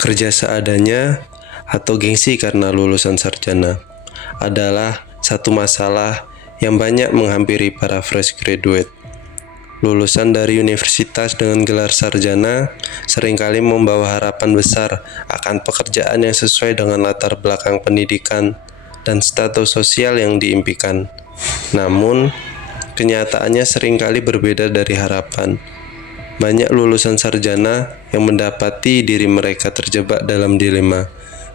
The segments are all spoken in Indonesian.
Kerja seadanya atau gengsi karena lulusan sarjana adalah satu masalah yang banyak menghampiri para fresh graduate. Lulusan dari universitas dengan gelar sarjana seringkali membawa harapan besar akan pekerjaan yang sesuai dengan latar belakang pendidikan dan status sosial yang diimpikan. Namun, kenyataannya seringkali berbeda dari harapan. Banyak lulusan sarjana yang mendapati diri mereka terjebak dalam dilema,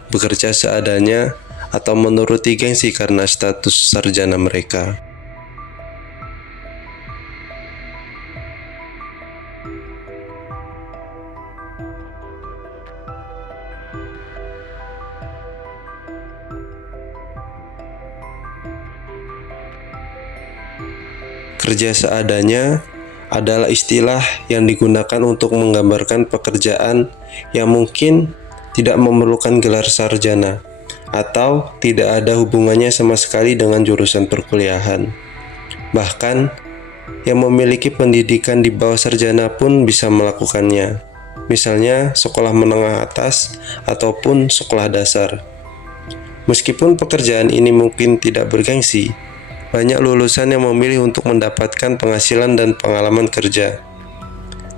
bekerja seadanya atau menuruti gengsi karena status sarjana mereka. Kerja seadanya adalah istilah yang digunakan untuk menggambarkan pekerjaan yang mungkin tidak memerlukan gelar sarjana atau tidak ada hubungannya sama sekali dengan jurusan perkuliahan. Bahkan, yang memiliki pendidikan di bawah sarjana pun bisa melakukannya, misalnya sekolah menengah atas ataupun sekolah dasar. Meskipun pekerjaan ini mungkin tidak bergengsi, banyak lulusan yang memilih untuk mendapatkan penghasilan dan pengalaman kerja.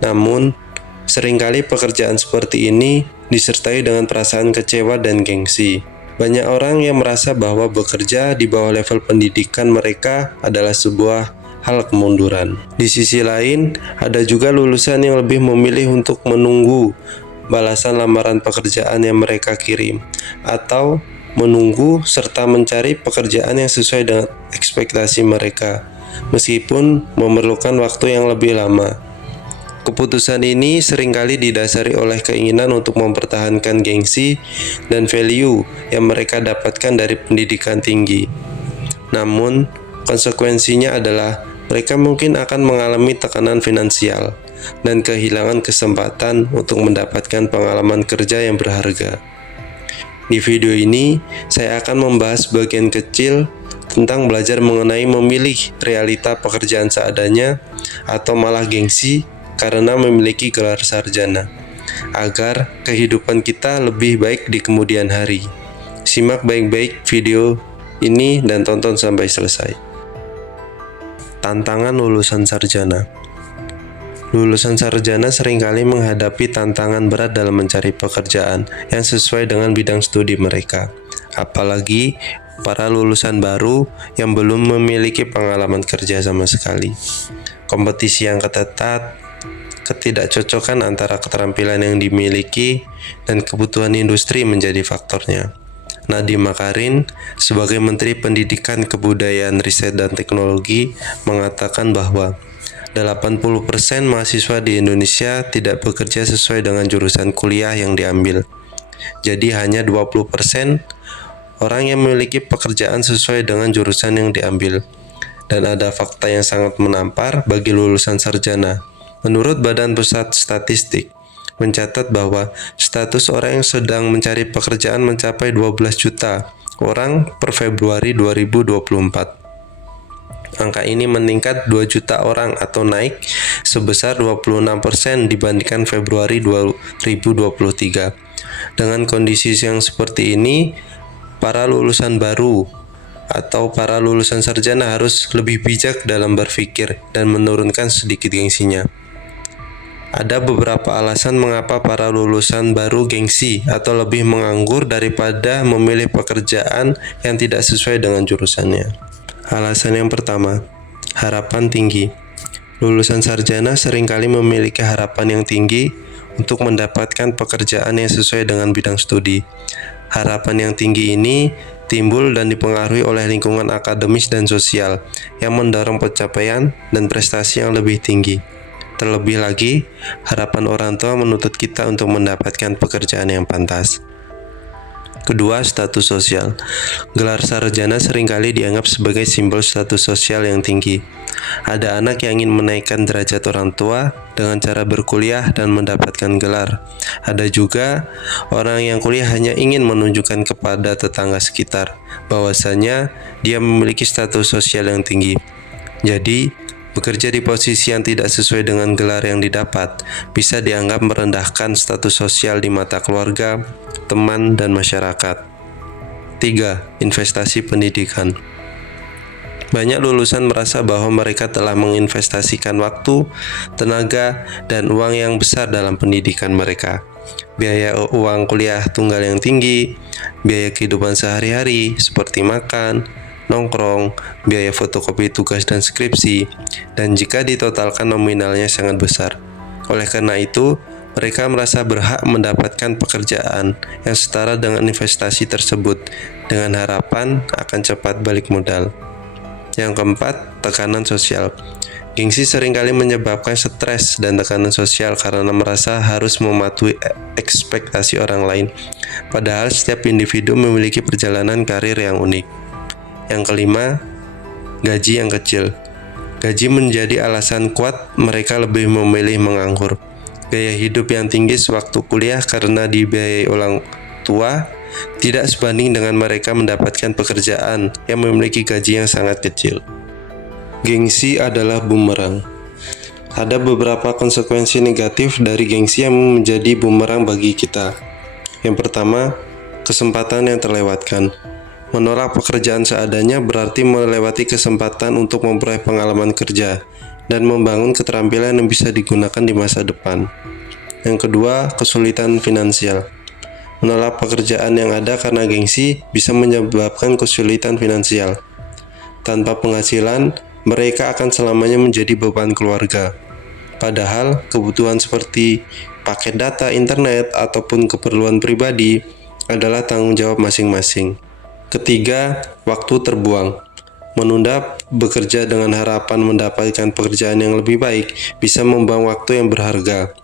Namun, seringkali pekerjaan seperti ini disertai dengan perasaan kecewa dan gengsi. Banyak orang yang merasa bahwa bekerja di bawah level pendidikan mereka adalah sebuah hal kemunduran. Di sisi lain, ada juga lulusan yang lebih memilih untuk menunggu balasan lamaran pekerjaan yang mereka kirim, atau menunggu serta mencari pekerjaan yang sesuai dengan ekspektasi mereka, meskipun memerlukan waktu yang lebih lama. Keputusan ini seringkali didasari oleh keinginan untuk mempertahankan gengsi dan value yang mereka dapatkan dari pendidikan tinggi. Namun, konsekuensinya adalah mereka mungkin akan mengalami tekanan finansial dan kehilangan kesempatan untuk mendapatkan pengalaman kerja yang berharga. Di video ini, saya akan membahas bagian kecil tentang belajar mengenai memilih realita pekerjaan seadanya atau malah gengsi karena memiliki gelar sarjana, agar kehidupan kita lebih baik di kemudian hari. Simak baik-baik video ini dan tonton sampai selesai. Tantangan lulusan sarjana. Lulusan sarjana seringkali menghadapi tantangan berat dalam mencari pekerjaan yang sesuai dengan bidang studi mereka. Apalagi para lulusan baru yang belum memiliki pengalaman kerja sama sekali. Kompetisi yang ketat, ketidakcocokan antara keterampilan yang dimiliki dan kebutuhan industri menjadi faktornya. Nadiem Makarim, sebagai Menteri Pendidikan, Kebudayaan, Riset, dan Teknologi, mengatakan bahwa 80% mahasiswa di Indonesia tidak bekerja sesuai dengan jurusan kuliah yang diambil. Jadi hanya 20% orang yang memiliki pekerjaan sesuai dengan jurusan yang diambil. Dan ada fakta yang sangat menampar bagi lulusan sarjana. Menurut Badan Pusat Statistik, mencatat bahwa status orang yang sedang mencari pekerjaan mencapai 12 juta orang per Februari 2024. Angka ini meningkat 2 juta orang atau naik sebesar 26% dibandingkan Februari 2023. Dengan kondisi yang seperti ini, para lulusan baru atau para lulusan sarjana harus lebih bijak dalam berpikir dan menurunkan sedikit gengsinya. Ada beberapa alasan mengapa para lulusan baru gengsi atau lebih menganggur daripada memilih pekerjaan yang tidak sesuai dengan jurusannya. Alasan yang pertama, harapan tinggi. Lulusan sarjana seringkali memiliki harapan yang tinggi untuk mendapatkan pekerjaan yang sesuai dengan bidang studi. Harapan yang tinggi ini timbul dan dipengaruhi oleh lingkungan akademis dan sosial yang mendorong pencapaian dan prestasi yang lebih tinggi. Terlebih lagi, harapan orang tua menuntut kita untuk mendapatkan pekerjaan yang pantas. Kedua, status sosial. Gelar sarjana seringkali dianggap sebagai simbol status sosial yang tinggi. Ada anak yang ingin menaikkan derajat orang tua dengan cara berkuliah dan mendapatkan gelar. Ada juga orang yang kuliah hanya ingin menunjukkan kepada tetangga sekitar bahwasanya dia memiliki status sosial yang tinggi. Jadi, Bekerja di posisi yang tidak sesuai dengan gelar yang didapat bisa dianggap merendahkan status sosial di mata keluarga, teman, dan masyarakat. 3. Investasi pendidikan. Banyak lulusan merasa bahwa mereka telah menginvestasikan waktu, tenaga, dan uang yang besar dalam pendidikan mereka. Biaya uang kuliah tunggal yang tinggi, biaya kehidupan sehari-hari seperti makan, nongkrong, biaya fotokopi tugas dan skripsi, dan jika ditotalkan nominalnya sangat besar. Oleh karena itu, mereka merasa berhak mendapatkan pekerjaan yang setara dengan investasi tersebut dengan harapan akan cepat balik modal. Yang keempat, tekanan sosial. Gengsi seringkali menyebabkan stres dan tekanan sosial karena merasa harus mematuhi ekspektasi orang lain. Padahal setiap individu memiliki perjalanan karir yang unik. Yang kelima, gaji yang kecil. Gaji menjadi alasan kuat mereka lebih memilih menganggur. Gaya hidup yang tinggi sewaktu kuliah karena dibiayai orang tua tidak sebanding dengan mereka mendapatkan pekerjaan yang memiliki gaji yang sangat kecil. Gengsi adalah bumerang. Ada beberapa konsekuensi negatif dari gengsi yang menjadi bumerang bagi kita. Yang pertama, kesempatan yang terlewatkan. Menolak pekerjaan seadanya berarti melewati kesempatan untuk memperoleh pengalaman kerja dan membangun keterampilan yang bisa digunakan di masa depan. Yang kedua, kesulitan finansial. Menolak pekerjaan yang ada karena gengsi bisa menyebabkan kesulitan finansial. Tanpa penghasilan, mereka akan selamanya menjadi beban keluarga. Padahal, kebutuhan seperti paket data internet ataupun keperluan pribadi adalah tanggung jawab masing-masing. Ketiga, waktu terbuang. Menunda bekerja dengan harapan mendapatkan pekerjaan yang lebih baik bisa membuang waktu yang berharga.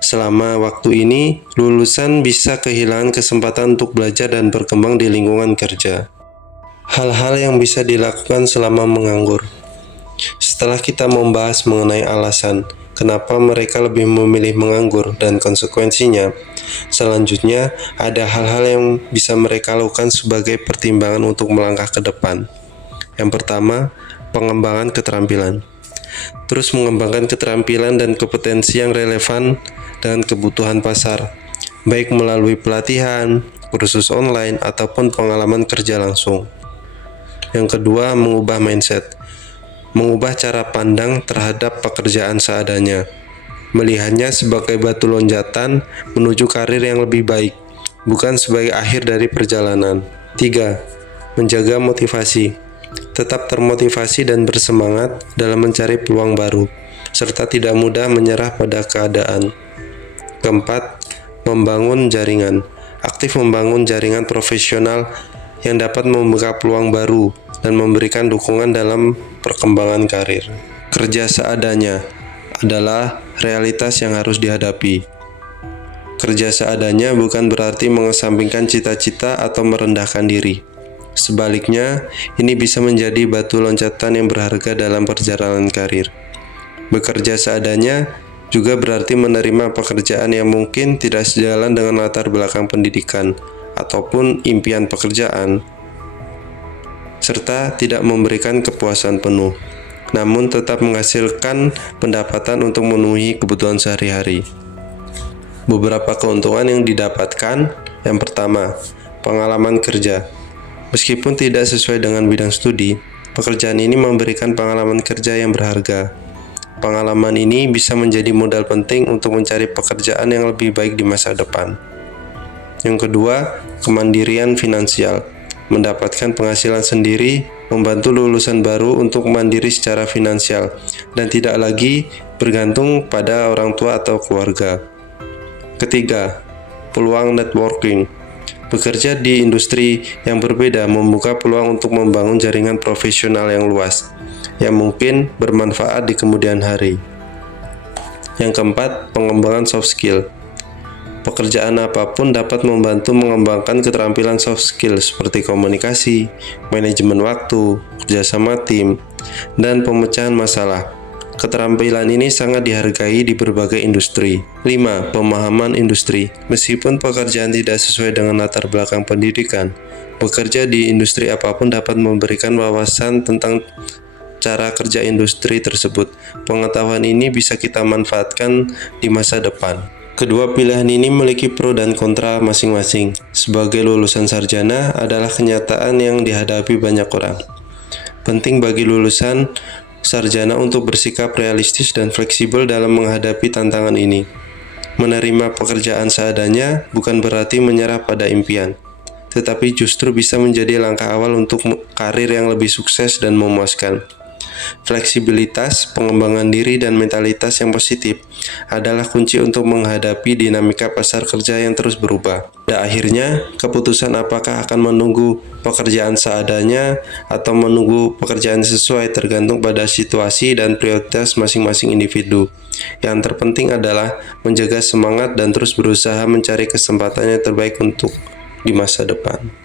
Selama waktu ini, lulusan bisa kehilangan kesempatan untuk belajar dan berkembang di lingkungan kerja. Hal-hal yang bisa dilakukan selama menganggur. Setelah kita membahas mengenai alasan kenapa mereka lebih memilih menganggur dan konsekuensinya, selanjutnya ada hal-hal yang bisa mereka lakukan sebagai pertimbangan untuk melangkah ke depan. Yang pertama, pengembangan keterampilan. Terus mengembangkan keterampilan dan kompetensi yang relevan dengan kebutuhan pasar, baik melalui pelatihan, kursus online, ataupun pengalaman kerja langsung. Yang kedua, mengubah mindset. Mengubah cara pandang terhadap pekerjaan seadanya, melihatnya sebagai batu loncatan menuju karir yang lebih baik, bukan sebagai akhir dari perjalanan. 3. Menjaga motivasi. Tetap termotivasi dan bersemangat dalam mencari peluang baru, serta tidak mudah menyerah pada keadaan. Keempat, membangun jaringan. Aktif membangun jaringan profesional yang dapat membuka peluang baru dan memberikan dukungan dalam perkembangan karir. Kerja seadanya adalah realitas yang harus dihadapi. Kerja seadanya bukan berarti mengesampingkan cita-cita atau merendahkan diri. Sebaliknya, ini bisa menjadi batu loncatan yang berharga dalam perjalanan karir. Bekerja seadanya juga berarti menerima pekerjaan yang mungkin tidak sejalan dengan latar belakang pendidikan ataupun impian pekerjaan, serta tidak memberikan kepuasan penuh, namun tetap menghasilkan pendapatan untuk memenuhi kebutuhan sehari-hari. Beberapa keuntungan yang didapatkan. Yang pertama, pengalaman kerja. Meskipun tidak sesuai dengan bidang studi, pekerjaan ini memberikan pengalaman kerja yang berharga. Pengalaman ini bisa menjadi modal penting untuk mencari pekerjaan yang lebih baik di masa depan. Yang kedua, kemandirian finansial. Mendapatkan penghasilan sendiri membantu lulusan baru untuk mandiri secara finansial dan tidak lagi bergantung pada orang tua atau keluarga. Ketiga, peluang networking. Bekerja di industri yang berbeda membuka peluang untuk membangun jaringan profesional yang luas, yang mungkin bermanfaat di kemudian hari. Yang keempat, pengembangan soft skill. Pekerjaan apapun dapat membantu mengembangkan keterampilan soft skill seperti komunikasi, manajemen waktu, kerjasama tim, dan pemecahan masalah. Keterampilan ini sangat dihargai di berbagai industri. 5. Pemahaman industri. Meskipun pekerjaan tidak sesuai dengan latar belakang pendidikan, bekerja di industri apapun dapat memberikan wawasan tentang cara kerja industri tersebut. Pengetahuan ini bisa kita manfaatkan di masa depan. Kedua pilihan ini memiliki pro dan kontra masing-masing. Sebagai lulusan sarjana adalah kenyataan yang dihadapi banyak orang. Penting bagi lulusan sarjana untuk bersikap realistis dan fleksibel dalam menghadapi tantangan ini. Menerima pekerjaan seadanya bukan berarti menyerah pada impian, tetapi justru bisa menjadi langkah awal untuk karir yang lebih sukses dan memuaskan. Fleksibilitas, pengembangan diri, dan mentalitas yang positif adalah kunci untuk menghadapi dinamika pasar kerja yang terus berubah. Pada akhirnya, keputusan apakah akan menunggu pekerjaan seadanya atau menunggu pekerjaan sesuai tergantung pada situasi dan prioritas masing-masing individu. Yang terpenting adalah menjaga semangat dan terus berusaha mencari kesempatan yang terbaik untuk di masa depan.